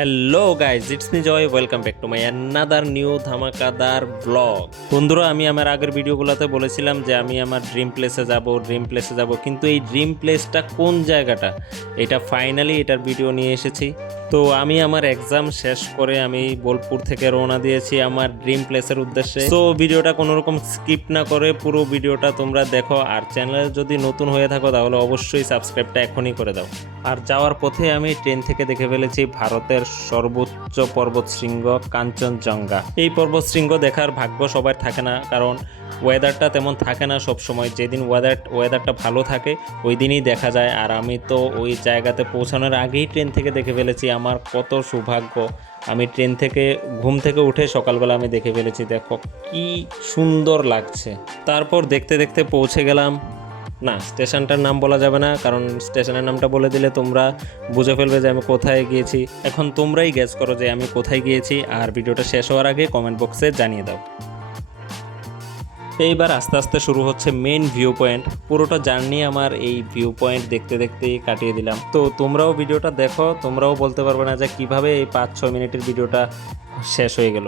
Hello guys it's me Joy welcome back to my another new ধামাকাদার blog বন্ধুরা, আমি আমার আগের ভিডিওগুলোতে বলেছিলাম যে আমি আমার ড্রিম প্লেসে যাব ড্রিম প্লেসে যাব। কিন্তু এই ড্রিম প্লেসটা কোন জায়গাটা? এটা ফাইনালি এটার ভিডিও নিয়ে এসেছি। তো আমি আমার এক্সাম শেষ করে আমি বোলপুর থেকে রওনা দিয়েছি আমার ড্রিম প্লেসের উদ্দেশ্যে। তো ভিডিওটা কোনো রকম স্কিপ না করে পুরো ভিডিওটা তোমরা দেখো। আর চ্যানেলে যদি নতুন হয়ে থাকো, তাহলে অবশ্যই সাবস্ক্রাইবটা এখনই করে দাও। আর যাওয়ার পথে আমি ট্রেন থেকে দেখে ফেলেছি ভারতের সর্বোচ্চ পর্বতশৃঙ্গ কাঞ্চনজঙ্ঘা। এই পর্বতশৃঙ্গ দেখার ভাগ্য সবার থাকে না, কারণ ওয়েদারটা তেমন থাকে না সব সময় যেদিন ওয়েদার ওয়েদারটা ভালো থাকে ওই দিনই দেখা যায়। আর আমি তো ওই জায়গাতে পৌঁছানোর আগেই ট্রেন থেকে দেখে ফেলেছি, আমার কত সৌভাগ্য। আমি ট্রেন থেকে, ঘুম থেকে উঠে সকালবেলা আমি দেখে ফেলেছি, দেখো কি সুন্দর লাগছে। তারপর দেখতে দেখতে পৌঁছে গেলাম না, স্টেশনটার নাম বলা যাবে না, কারণ স্টেশনের নামটা বলে দিলে তোমরা বুঝে ফেলবে যে আমি কোথায় গিয়েছি। এখন তোমরাই গ্যাস করো যে আমি কোথায় গিয়েছি, আর ভিডিওটা শেষ হওয়ার আগে কমেন্ট বক্সে জানিয়ে দাও। এইবার আস্তে আস্তে শুরু হচ্ছে মেন ভিউ পয়েন্ট পুরোটা জার্নি আমার এই ভিউ পয়েন্ট দেখতে দেখতেই কাটিয়ে দিলাম। তো তোমরাও ভিডিওটা দেখো, তোমরাও বলতে পারবে না যে কীভাবে এই পাঁচ ছয় মিনিটের ভিডিওটা শেষ হয়ে গেল।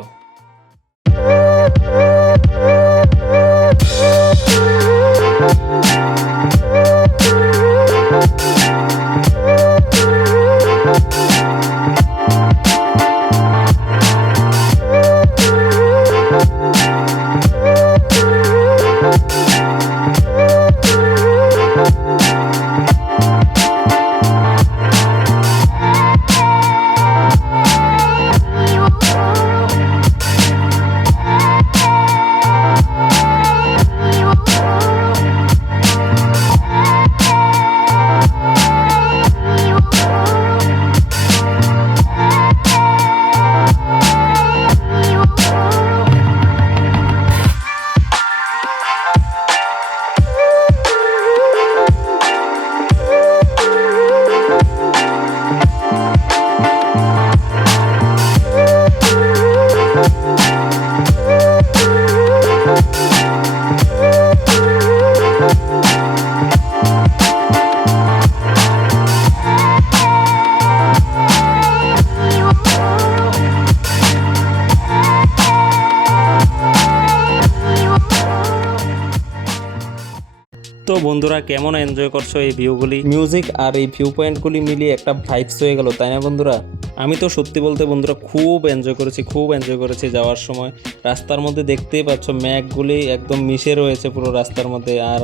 তো বন্ধুরা কেমন এনজয় করছ এই ভিউগুলি? মিউজিক আর এই ভিউ পয়েন্টগুলি মিলিয়ে একটা ভাইবস হয়ে গেল তাই না বন্ধুরা? আমি তো সত্যি বলতে বন্ধুরা খুব এনজয় করেছি খুব এনজয় করেছি যাওয়ার সময়। রাস্তার মধ্যে দেখতেই পাচ্ছ ম্যাগগুলি একদম মিশে রয়েছে পুরো রাস্তার মধ্যে আর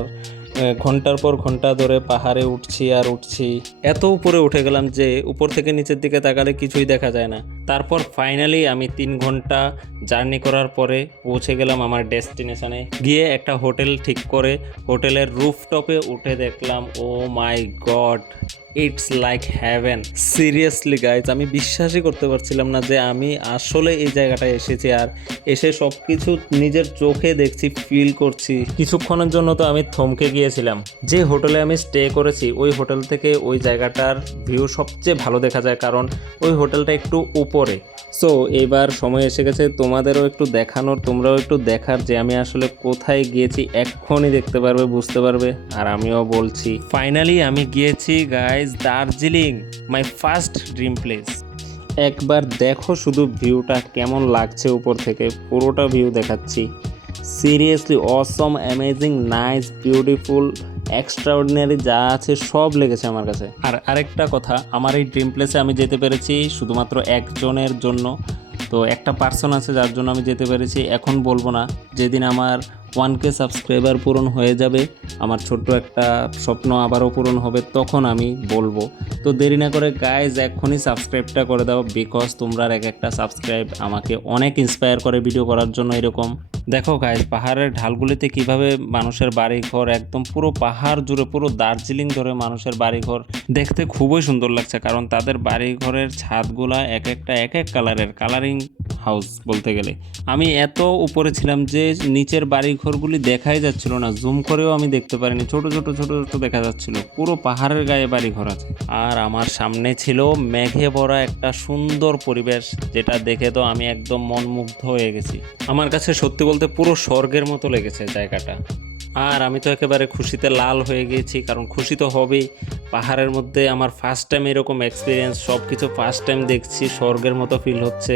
ঘণ্টার পর ঘণ্টা ধরে পাহাড়ে উঠছি আর উঠছি। এত উপরে উঠে গেলাম যে উপর থেকে নিচের দিকে তাকালে কিছুই দেখা যায় না। তারপর ফাইনালি আমি তিন ঘণ্টা জার্নি করার পরে পৌঁছে গেলাম আমার ডেস্টিনেশনে গিয়ে একটা হোটেল ঠিক করে হোটেলের রুফটপে উঠে দেখলাম ও my god it's like heaven seriously guys আমি বিশ্বাসই করতে পারছিলাম না যে আমি আসলে এই জায়গাটায় এসেছি আর এসে সব কিছু নিজের চোখে দেখছি ফিল করছি। কিছুক্ষণের জন্য তো আমি থমকে গিয়েছিলাম। যে হোটেলে আমি স্টে করেছি, ওই হোটেল থেকে ওই জায়গাটার ভিউ সবচেয়ে ভালো দেখা যায় কারণ ওই হোটেলটা একটু উপরে সো এবার সময় এসে গেছে, তোমাদেরও একটু দেখানোর, তোমরাও একটু দেখার যে আমি আসলে কোথায় গিয়েছি, এক্ষুনি দেখতে পারবে, বুঝতে পারবে। আর আমিও বলছি ফাইনালি আমি গিয়েছি guys Darjeeling my first dream place একবার দেখো শুধু ভিউটা কেমন লাগছে উপর থেকে, পুরোটা ভিউ দেখাচ্ছি। Seriously awesome amazing nice beautiful extraordinary যা আছে সব লেগেছে আমার কাছে। আর আরেকটা কথা, আমার এই ড্রিম প্লেসে আমি যেতে পেরেছি শুধুমাত্র একজনের জন্য। তো একটা পার্সন আছে যার জন্য আমি যেতে পেরেছি। এখন বলব না, যেদিন আমার ওয়ান কে সাবস্ক্রাইবার পূরণ হয়ে যাবে, আমার ছোট্ট একটা স্বপ্ন আবারও পূরণ হবে, তখন আমি বলব। তো দেরি না করে গাইজ এখনই সাবস্ক্রাইবটা করে দাও বিকজ তোমরা এক একটা সাবস্ক্রাইব আমাকে অনেক ইন্সপায়ার করে ভিডিও করার জন্য এরকম। দেখো গাইজ পাহাড়ের ঢালগুলিতে কীভাবে মানুষের বাড়ি ঘর একদম পুরো পাহাড় জুড়ে, পুরো দার্জিলিং ধরে মানুষের বাড়ি ঘর দেখতে খুবই সুন্দর লাগছে। কারণ তাদের বাড়ি ঘরের ছাদগুলা এক একটা, এক এক কালারের কালারিং হাউস বলতে গেলে। আমি এত উপরে ছিলাম যে নিচের বাড়ি ঘরগুলি দেখাই যাচ্ছিল না জুম করেও আমি দেখতে পারিনি। ছোট ছোট ছোট ছোট দেখা যাচ্ছিল। পুরো পাহাড়ের গায়ে বাড়ি ঘর আছে। আর আমার সামনে ছিল মেঘে ভরা একটা সুন্দর পরিবেশ, যেটা দেখে তো আমি একদম মনমুগ্ধ হয়ে গেছি। আমার কাছে সত্যি বলতে পুরো স্বর্গের মতো লেগেছে জায়গাটা। আর আমি তো একেবারে খুশিতে লাল হয়ে গিয়েছি, কারণ খুশি তো হবেই। পাহাড়ের মধ্যে আমার ফার্স্ট টাইম এরকম এক্সপিরিয়েন্স সব কিছু ফার্স্ট টাইম দেখছি, স্বর্গের মতো ফিল হচ্ছে।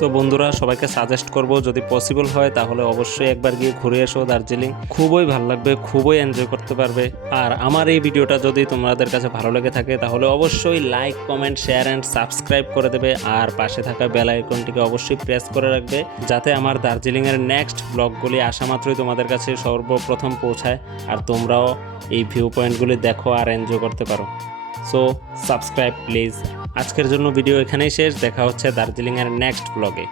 তো বন্ধুরা, সবাইকে সাজেস্ট করব, যদি পসিবল হয়, তাহলে অবশ্যই একবার গিয়ে ঘুরে এসো দার্জিলিং। খুবই ভালো লাগবে, খুবই এনজয় করতে পারবে। আর আমার এই ভিডিওটা যদি তোমাদের কাছে ভালো লেগে থাকে, তাহলে অবশ্যই like comment share and subscribe করে দেবে। আর পাশে থাকা বেল আইকনটিকে অবশ্যই প্রেস করে রাখবে, যাতে আমার দার্জিলিংয়ের নেক্সট ব্লগগুলি আসা মাত্রই তোমাদের কাছে সর্বপ্রথম পৌঁছায়। আর তোমরাও এই ভিউ পয়েন্টগুলি দেখো আর এনজয় করতে পারো। সো সাবস্ক্রাইব প্লিজ আজকের জন্য ভিডিও এখানেই শেষ। দেখা হচ্ছে দার্জিলিংয়ের নেক্সট ব্লগে